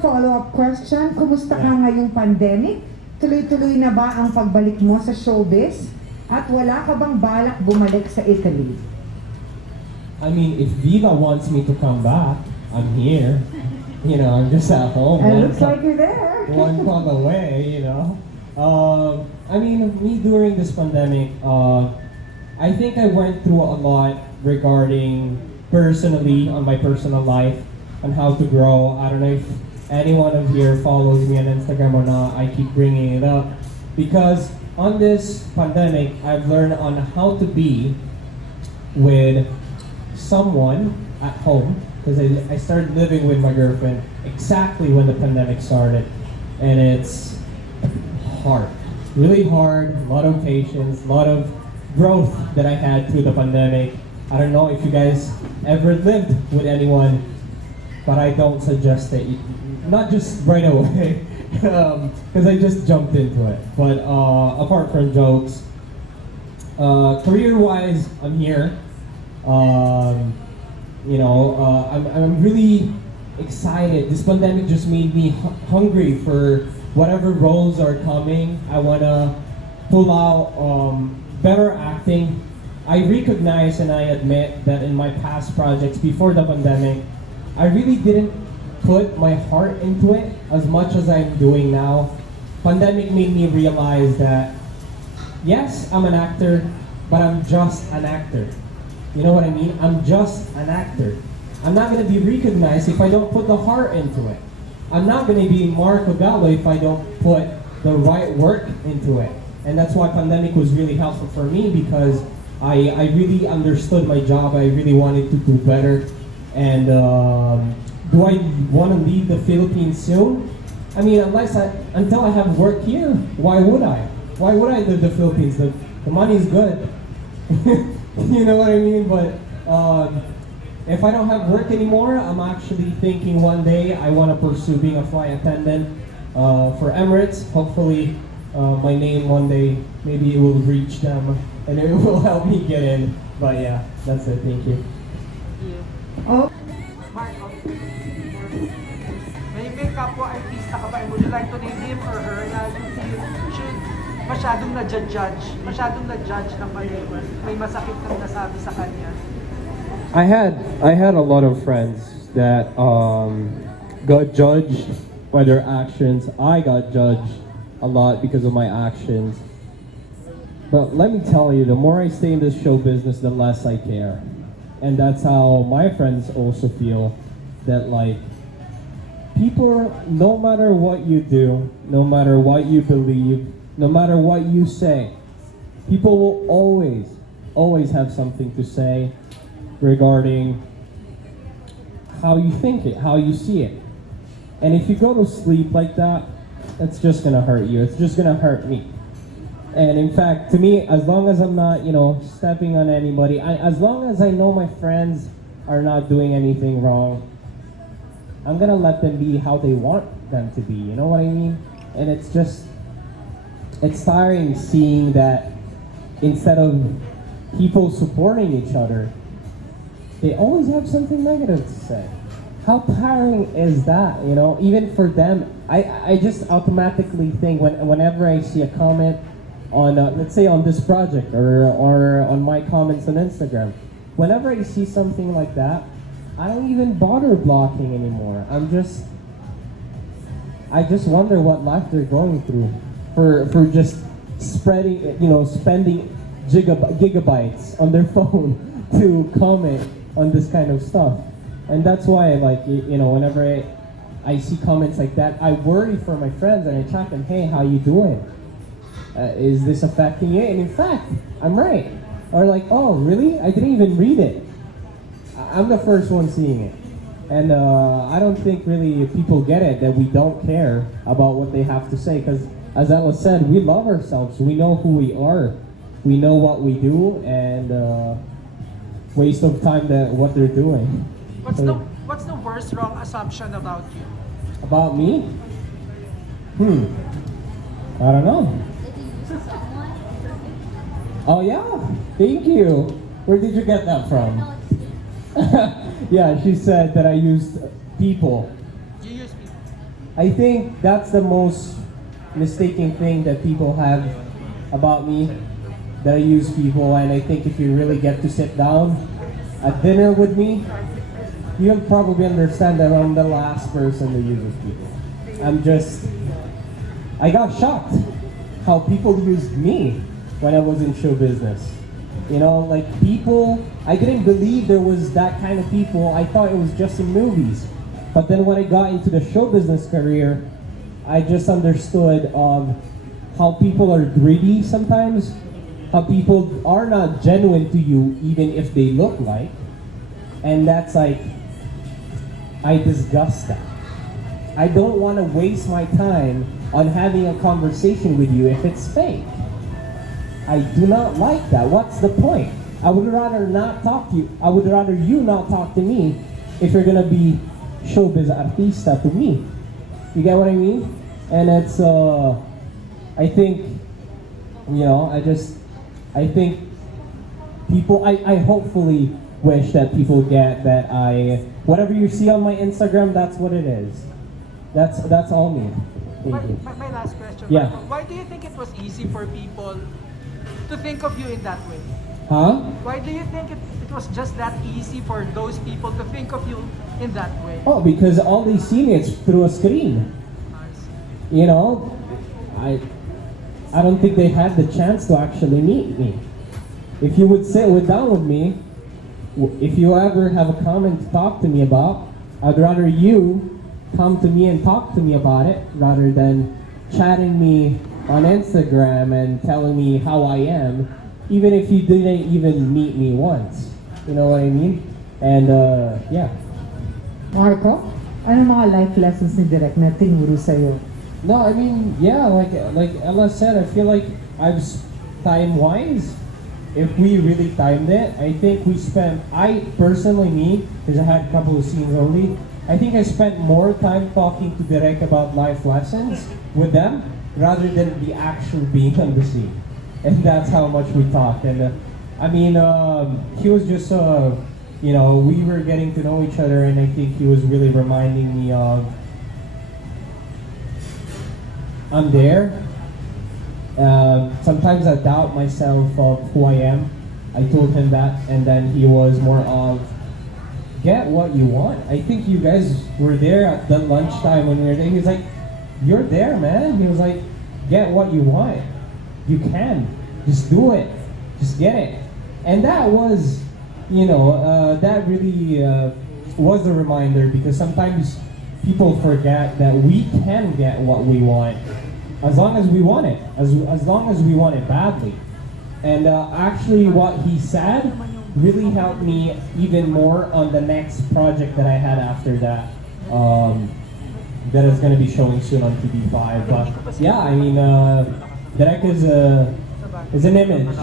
follow-up question, kumusta ka ngayong pandemic? Tuloy-tuloy na ba ang pagbalik mo sa showbiz? At wala ka bang balak bumalik sa Italy? I mean, if Viva wants me to come back, I'm here. You know, I'm just at home. It looks like you're there. One call away, you know. I mean, me during this pandemic, I think I went through a lot regarding personally, on my personal life, on how to grow. I don't know if anyone of here follows me on Instagram or not. I keep bringing it up because on this pandemic, I've learned on how to be with someone at home because I started living with my girlfriend exactly when the pandemic started, and it's hard, really hard, a lot of patience, a lot of growth that I had through the pandemic. I don't know if you guys ever lived with anyone, but I don't suggest it, not just right away, because I just jumped into it. But apart from jokes, career-wise, I'm here. I'm really excited. This pandemic just made me hungry for whatever roles are coming. I want to pull out better acting. I recognize and I admit that in my past projects before the pandemic, I really didn't put my heart into it as much as I'm doing now. Pandemic made me realize that, yes, I'm an actor, but I'm just an actor. You know what I mean? I'm just an actor. I'm not going to be recognized if I don't put the heart into it. I'm not going to be Gallo if I don't put the right work into it. And that's why pandemic was really helpful for me because I really understood my job. I really wanted to do better. And do I want to leave the Philippines soon? I mean, until I have work here, why would I? Why would I leave the Philippines? The money is good. You know what I mean? But if I don't have work anymore, I'm actually thinking one day I want to pursue being a flight attendant for Emirates. Hopefully, my name one day, maybe it will reach them and it will help me get in. But yeah, that's it. Thank you. Oh, May kapwa artista ka ba? Would you like to name him or her na you feel should masyadong na-judge ng mali? May masakit kang nasabi sa kanya? I had a lot of friends that got judged by their actions. I got judged a lot because of my actions. But let me tell you, the more I stay in this show business, the less I care. And that's how my friends also feel, that like, people, no matter what you do, no matter what you believe, no matter what you say, people will always have something to say regarding how you think it, how you see it. And if you go to sleep like that, it's just gonna hurt you. It's just gonna hurt me. And in fact, to me, as long as I'm not, stepping on anybody, as long as I know my friends are not doing anything wrong, I'm gonna let them be how they want them to be. You know what I mean? And it's tiring seeing that instead of people supporting each other, they always have something negative to say. How tiring is that, Even for them, I just automatically think whenever I see a comment on, let's say on this project or on my comments on Instagram, whenever I see something like that, I don't even bother blocking anymore. I just wonder what life they're going through for just spreading, spending gigabytes on their phone to comment on this kind of stuff. And that's why, whenever I see comments like that, I worry for my friends and I chat them, hey, how you doing? Is this affecting you? And in fact, I'm right. Or like, oh, really? I didn't even read it. I'm the first one seeing it. And I don't think really people get it, that we don't care about what they have to say. Because as Ella said, we love ourselves. We know who we are. We know what we do, and waste of time what they're doing. What's the worst wrong assumption about you? About me? I don't know. Oh yeah, thank you. Where did you get that from? Yeah, she said that I used people. You use people. I think that's the most mistaken thing that people have about me, that I use people, and I think if you really get to sit down at dinner with me, you'll probably understand that I'm the last person that uses people. I got shocked how people used me when I was in show business. You know, like people, I didn't believe there was that kind of people. I thought it was just in movies. But then when I got into the show business career, I just understood how people are greedy sometimes, how people are not genuine to you even if they look like. And that's like, I disgust that. I don't want to waste my time on having a conversation with you if it's fake. I do not like that. What's the point? I would rather not talk to you. I would rather you not talk to me if you're gonna be showbiz artista to me. You get what I mean? And it's, I think, you know, I think people, I hopefully wish that people get that whatever you see on my Instagram, that's what it is. That's all me. Thank you. My last question. Yeah. Why do you think it was easy for people to think of you in that way? Huh? Why do you think it was just that easy for those people to think of you in that way? Oh, because all they see me is through a screen. You know, I don't think they had the chance to actually meet me. If you would sit down with me, if you ever have a comment to talk to me about, I'd rather you come to me and talk to me about it rather than chatting me on Instagram and telling me how I am, even if you didn't even meet me once. You know what I mean? And yeah. Marco, ano mga life lessons ni Direk na tinuro sa'yo? No, I mean, yeah, like Ella said, I feel like time-wise, if we really timed it, I think I personally, because I had a couple of scenes only, I think I spent more time talking to Direk about life lessons with them rather than the actual being on the scene. And that's how much we talked. And I mean, he was just, you know, we were getting to know each other, and I think he was really reminding me of, I'm there. Sometimes I doubt myself of who I am. I told him that, and then he was more of, get what you want. I think you guys were there at the lunchtime when we were there. He was like, you're there, man. He was like, get what you want. You can. Just do it. Just get it. And that was, you know, that really was a reminder, because sometimes people forget that we can get what we want as long as we want it, as long as we want it badly. And actually what he said really helped me even more on the next project that I had after that, that is going to be showing soon on TV5. But yeah, I mean, Direk is an image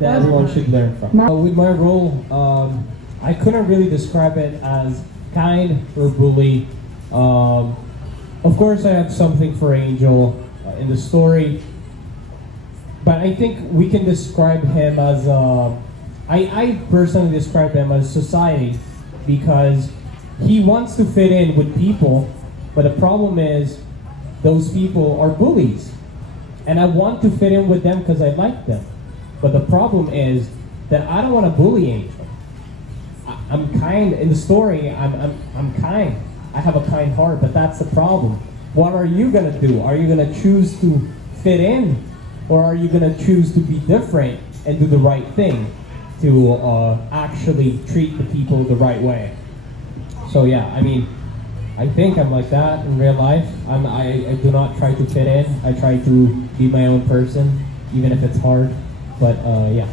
that everyone should learn from. With my role, I couldn't really describe it as kind or bully. Of course, I have something for Angel in the story, but I think we can describe him as, I personally describe him as society, because he wants to fit in with people, but the problem is those people are bullies. And I want to fit in with them because I like them. But the problem is that I don't want to bully Angel. I'm kind, in the story, I'm kind. I have a kind heart, but that's the problem. What are you gonna do? Are you gonna choose to fit in? Or are you gonna choose to be different and do the right thing to actually treat the people the right way? So yeah, I mean, I think I'm like that in real life. I do not try to fit in. I try to be my own person, even if it's hard. But yeah.